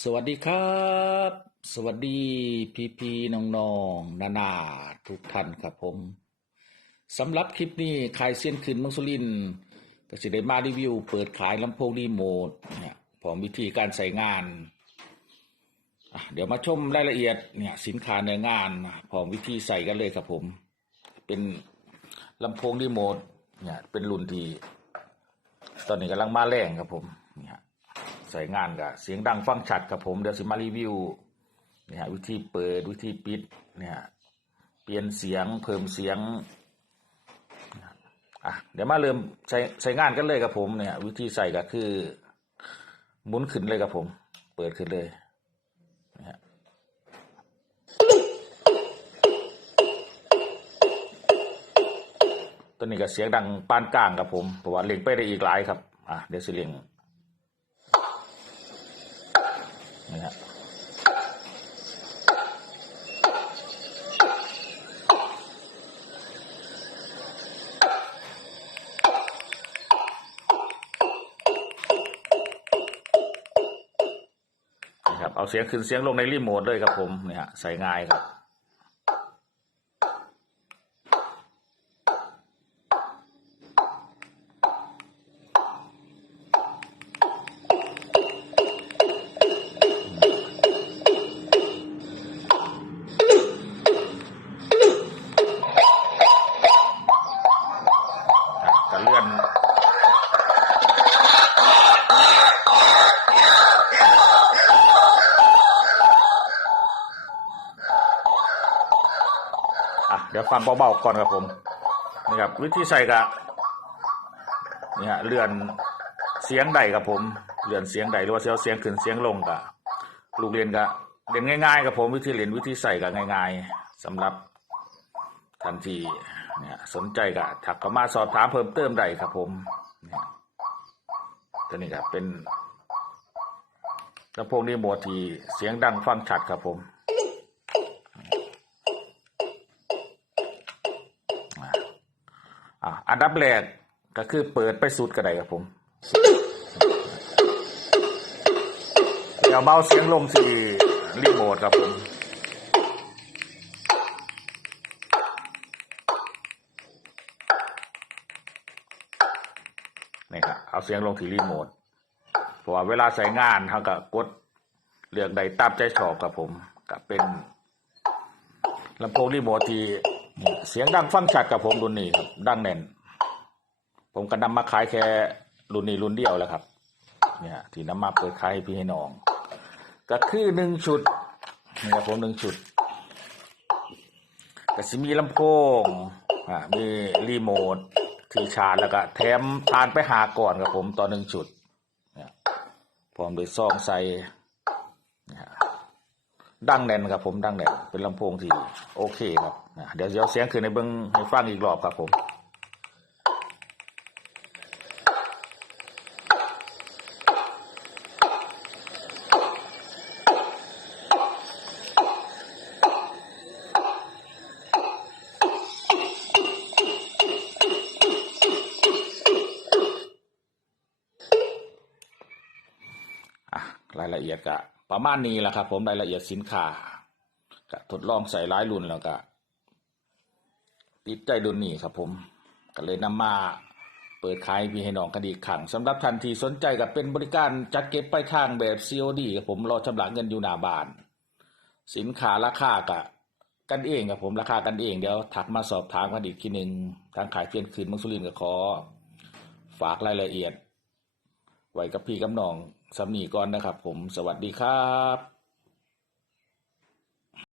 สวัสดีครับ สวัสดีพี่พี่น้องน้องนานาทุกท่านครับผมสำหรับคลิปนี้ขายเซียนขึ้นมืองสุรินก็จะได้มารีวิว เปิดขายลำโพงรีโมทเนี่ยพร้อมวิธีการใส่งาน เดี๋ยวมาชมรายละเอียดเนี่ยสินค้าเนื้องานพร้อมวิธีใส่กันเลยครับผม เป็นลำโพงรีโมทเนี่ยเป็นรุ่นที่ตอนนี้กำลังมาแรงครับผมเนี่ฮะ ใส่งานกับเสียงดังฟังชัดครับผมเดี๋ยวสิมารีวิวนี่ฮะวิธีเปิดวิธีปิดเนี่ยเปลี่ยนเสียงเพิ่มเสียงอะเดี๋ยวมาเริ่มใช้ใช้งานกันเลยครับผมเนี่ยวิธีใส่ก็คือหมุนขึ้นเลยครับผม เปิดขึ้นเลยนะฮะตัวนี้ก็เสียงดังปานกลางครับผมเพราะว่าเล็งไปได้อีกหลายครับอะเดี๋ยวสิเล็ง นะครับเอาเสียงขึ้นเสียงลงในรีโมทเลยครับผมเนี่ยใส่ง่ายครับ อะก็เลื่อนอะ เดี๋ยวฟังเบาๆก่อนครับผมนี่ครับวิธีใส่กะนี่ฮะเลื่อนเสียงใดครับผมเลื่อนเสียงใดหรือว่าเสียงเสียงขึ้นเสียงลงกะลูกเรียนกะเรียนง่ายๆครับผมวิธีเรียนวิธีใส่กะง่าย ๆสำหรับทันทีเนี่ยสนใจกะถักเข้ามาสอบถามเพิ่มเติมได้ครับผมเนี่ยตัวนี้ครับเป็นลำโพงรีโมทที่เสียงดังฟังชัดครับผม อะอันดับแรกก็คือเปิดไปสุดก็ได้ครับผมเดี๋ยวเบาเสียงลงที่รีโมทครับผมนี่ครับเอาเสียงลงที่รีโมทเพราะว่าเวลาใช้งานเขาก็กดเลือกใดตามใจชอบครับผมก็เป็นลำโพงรีโมทที่ เสียงดังฟังชัดกับผมรุ่นนี้ครับ ดังแน่น ผมก็นำมาขายแค่รุ่นนี้รุ่นเดียวแล้วครับ เนี่ย ที่นำมาเปิดขายให้พี่ให้น้อง ก็คือหนึ่งชุดนี่ครับผมหนึ่งชุดก็สิมีลำโพงอ่ามีรีโมทที่ชาร์จแล้วก็แถมทานไปหาก่อนครับผมต่อหนึ่งชุดเนี่ยพร้อมด้วยซองใส่ ดังแน่นครับผมดังแน่นเป็นลำโพงที่โอเคครับเดี๋ยวเดี๋ยวเสียงคืนในเบิ้งให้ฟังอีกรอบครับผมอะรายละเอียดก็ ประมาณนี้แหละครับ ผมรายละเอียดสินค้าก็ทดลองใส่หลายรุ่นแล้วก็ติดใจรุ่นนี้ครับ ผมก็เลยนำมาเปิดขายพี่ให้น้องกันอีกครั้งสำหรับทันทีสนใจกับเป็นบริการจัดเก็บไปลายทางแบบ COD ครับผมรอชำระเงินอยู่หน้าบ้าน สินค้าราคากะกันเองครับผมราคากันเองเดี๋ยวถักมาสอบถามกันอีกทีหนึ่งทางขายเพียนคืนมังสุรินก็ขอ ฝากรายละเอียด ไว้กับพี่กับน้องสำนีก่อนนะครับ ผมสวัสดีครับ